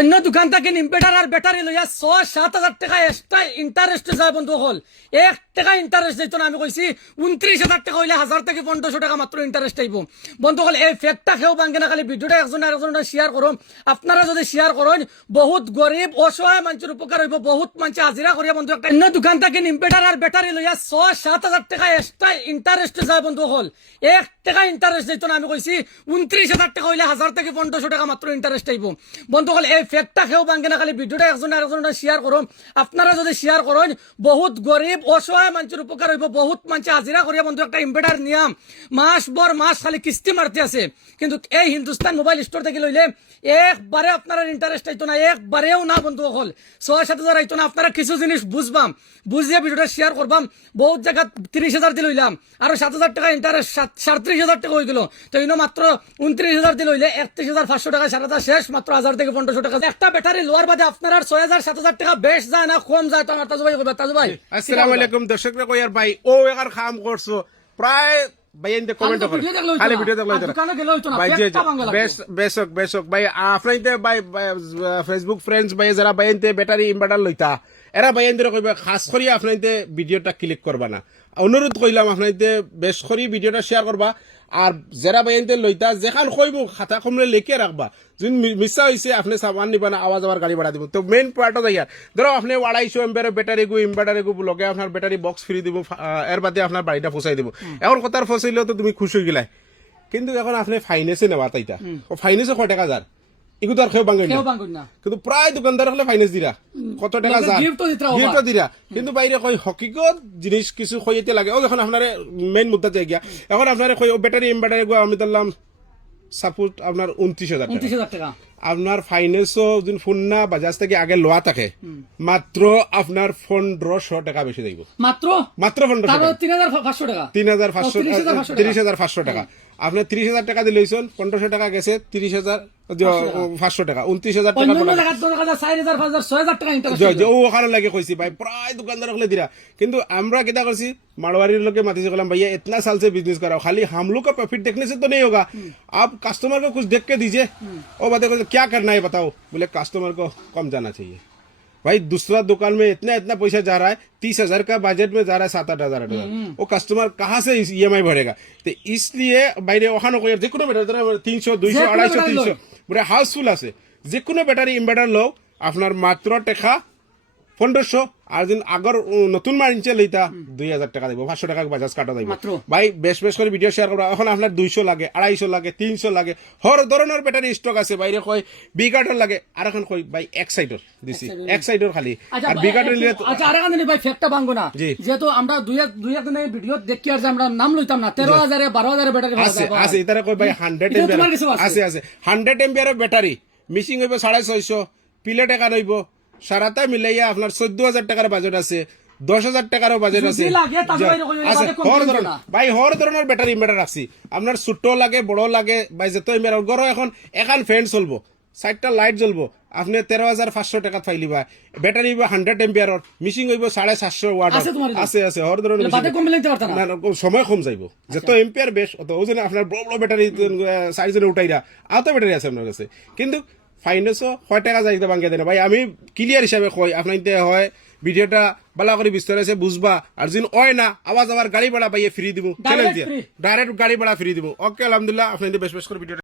অন্য দোকান থেকে ইনভার্টার আর ব্যাটারি লইয়া 6-7 হাজার টাকা এক্সট্রা ইন্টারেস্ট যায় বন্ধু হল 1 টাকা ইন্টারেস্ট দিত না। আমি কইছি 29,000 টাকা হইলে 1000 থেকে 1500 টাকা মাত্র ইন্টারেস্ট আইব বন্ধু হল। এই ফ্যাক্টটা কেউ ভাঙ্গে না, খালি ভিডিওটা একজন আরেকজনের শেয়ার করুন। আপনারা যদি শেয়ার করেন বহুত গরিব অসহায় মানুষের উপকার হইব, বহুত মানুষ হাজিরা করিয়া বন্ধু একটা অন্য দোকান থেকে ইনভার্টার আর ব্যাটারি লইয়া 6-7 হাজার টাকা এক্সট্রা ইন্টারেস্ট যায় বন্ধু হল 1 টাকা ইন্টারেস্ট দিত না। আমি কইছি 29,000 টাকা হইলে 1000 থেকে 1500 টাকা মাত্র ইন্টারেস্ট আইব বন্ধু হল। এই ফ্যাক্টটা কেউ ভাঙ্গে না, খালি ভিডিওটা একজন আরেকজনের শেয়ার করুন। আপনারা যদি শেয়ার করেন বহুত গরিব অসহায় মানুষের উপকার হইব, বহুত মানুষ হাজিরা করিয়া বন্ধু একটা ইনভার্টার নিয়াম মাস বর মাস খালি কিস্তি মারতে আছে। কিন্তু এই হিন্দুস্তান মোবাইল স্টোর থেকে লইলে একবারে আপনারা ইন্টারেস্ট আইতো না, একবারেও না বন্ধু হল 6-7 হাজার আইতো না। আপনারা কিছু জিনিস বুঝবাম, বুঝিয়ে ভিডিওটা শেয়ার করবাম। বহুত জায়গা 30,000 দিয়ে লইলাম, আরো 7,000 টাকা ইন্টারেস্ট 37,000 টাকা হয়ে গেল। তো ইনো মাত্র 29,000 দিয়ে লইলে 31,500 টাকা 7,000 শেষ, মাত্র 1000 থেকে 1500 টাকা। একটা ব্যাটারি লোয়ার বাদে আপনার 6,000-7,000 টাকা বেশ যায় না কম যায়? তো আমার তাজু ভাই কইবা। তাজু ভাই আসসালামু আলাইকুম দর্শকরা, কই আর ভাই ও একার কাম করছো প্রায় ভাই এনতে কমেন্ট করে খালি ভিডিও দেখলো দোকানে গেলে হইতো না, ভাই পেটটা ভাঙা লাগতো। বেশক ভাই আপনাইতে ভাই ফেসবুক ফ্রেন্ডস ভাই যারা ভাই এনতে ব্যাটারি ইনভার্টার লইতা এরা ভাই এনতে কইবা খাস করি আপনাইতে ভিডিওটা ক্লিক করবা না। অনুরোধ কইলাম আপনাইতে বেশ করি ভিডিওটা শেয়ার করবা। আর যারা ভাই এনতে লইতা যেখান কইব খাতা কমলে লিখে রাখবা, যদি মিসা হয়েছে আপনি সামান নিবা না, আওয়াজ আবার গাড়ি ভাড়া দিব। তো মেইন পয়েন্টও যাই ধরো আপনি 250 এম্পিয়ারের ব্যাটারি গু ইনভার্টারে গু লগে আপনার ব্যাটারি বক্স ফ্রি দিব, এর বাদে আপনার বাড়িটা ফসাই দিব। এখন কথার ফসাইলেও তো তুমি খুশি হয়ে গেলাই, কিন্তু এখন আপনি ফাইন্যান্সে নেওয়া তাইটা ফাইন্যান্সে কয় টাকা যার এগুলো তো আর কেউ ভাঙে না, কিন্তু প্রায় দোকানদার হলে ফাইন্যান্স দিরা কত টাকা যার গিফটও দিরা। কিন্তু বাইরে কই হকিকত জিনিস কিছু কইতে লাগে। ও যখন আপনার মেইন মুদ্দা যাই গিয়া এখন আপনার কই ব্যাটারি ইনভার্টারে গু আমি ধরলাম সাপোর্ট আপনার 29,000 টাকা। আপনার ফাইন্যান্সও যদি ফোন না বাজাজ থেকে আগে লোয়া থাকে মাত্র আপনার 1500 টাকা বেশি দেব, মাত্র 1500 টাকা 30,500 টাকা। আপনার 30,000 টাকা দিয়ে লইছেন, 1500 টাকা গেছে 30,500 টাকা 29,000 টাকা ও ওখানে লাগে কইছি ভাই প্রায় দোকানদার হলে দিরা। কিন্তু আমরা কিতা করছি মারवाड़ी लोग के माथे से कलम भैया इतना साल से बिजनेस कर रहा हूँ, खाली हम लोग का प्रॉफिट देखने से तो नहीं होगा, आप कस्टमर को कुछ देख के दीजिए। और बताओ क्या करना है बताओ, बोले कस्टमर को कम जाना चाहिए। भाई दूसरा दुकान में इतना पैसा जा रहा है, 30,000 का बजट में जा रहा है 7-8 हजार वो कस्टमर कहाँ से EMI भरेगा? तो इसलिए भाई वहां जेको बेटार 300 200 250 300 बोले हाउसफुल আছে যেকোনো ব্যাটারি ইনভার্টার লো আপনার মাত্র টাকা 1500 আর দিন আগর নতুন মারিনচে লইতা 2,000 টাকা দিব, 500 টাকা বাজাজ কাটা দিব। ভাই বেশ করে ভিডিও শেয়ার করবা। এখন আপনার 200 লাগে 250 লাগে 300 লাগে হর ধরনের ব্যাটারি স্টক আছে। বাইরে কই বিগাটার লাগে আর এখন কই ভাই এক সাইডর দিছি, এক সাইডর খালি আর বিগাটার নিলে আচ্ছা আর এখন ভাই ফেকটা ভাঙবো না, যেহেতু আমরা দুই একদিনের ভিডিও দেখি আর যে আমরা নাম লইতাম না 13,000 12,000 ব্যাটারি আছে ইতারে কই ভাই 100 এমপিআর আছে 100 এমপিআর ব্যাটারি মিসিং হইব 650 পিলে টাকা রইব সারাটা মিলাইয়া আপনার 14,000 টাকার বাজেট আছে, 10,000 টাকারও বাজেট আছে ভাই। হর ধরনের ব্যাটারি ইনভার্টার রাখছি, আপনার ছোট লাগে বড় লাগে ভাই যত ইনভার্টার গড় এখন এখান ফ্যান চলবো 60টা লাইট জ্বলবো আপনি 13,500 টাকা পাইলিবা। ব্যাটারি 100 এমপিআর মিসিং হইব 750 ওয়াট আছে হর ধরনের সময় কম যাইব। যত এমপিআর বেশ অত ওজন আপনার বড় বড় ব্যাটারি সাইজে উঠাইরা আত ব্যাটারি আছে আপনার কাছে। কিন্তু ফাইন্যান্সও 6 টাকা যাইতে ভাঙ্গে দেয় ভাই। আমি ক্লিয়ার হিসাবে কই আপনার হয় ভিডিওটা বালা করে বিস্তারিত বুঝবা। আর যদি হয় না আওয়াজ আবার গাড়ি ভাড়া পাইয়ে ফ্রি দিব, চ্যালেঞ্জ দিয়ে ডাইরেক্ট গাড়ি ভাড়া ফ্রি দিব। ওকে আলহামদুলিল্লাহ আপনাদের বেশ করে ভিডিও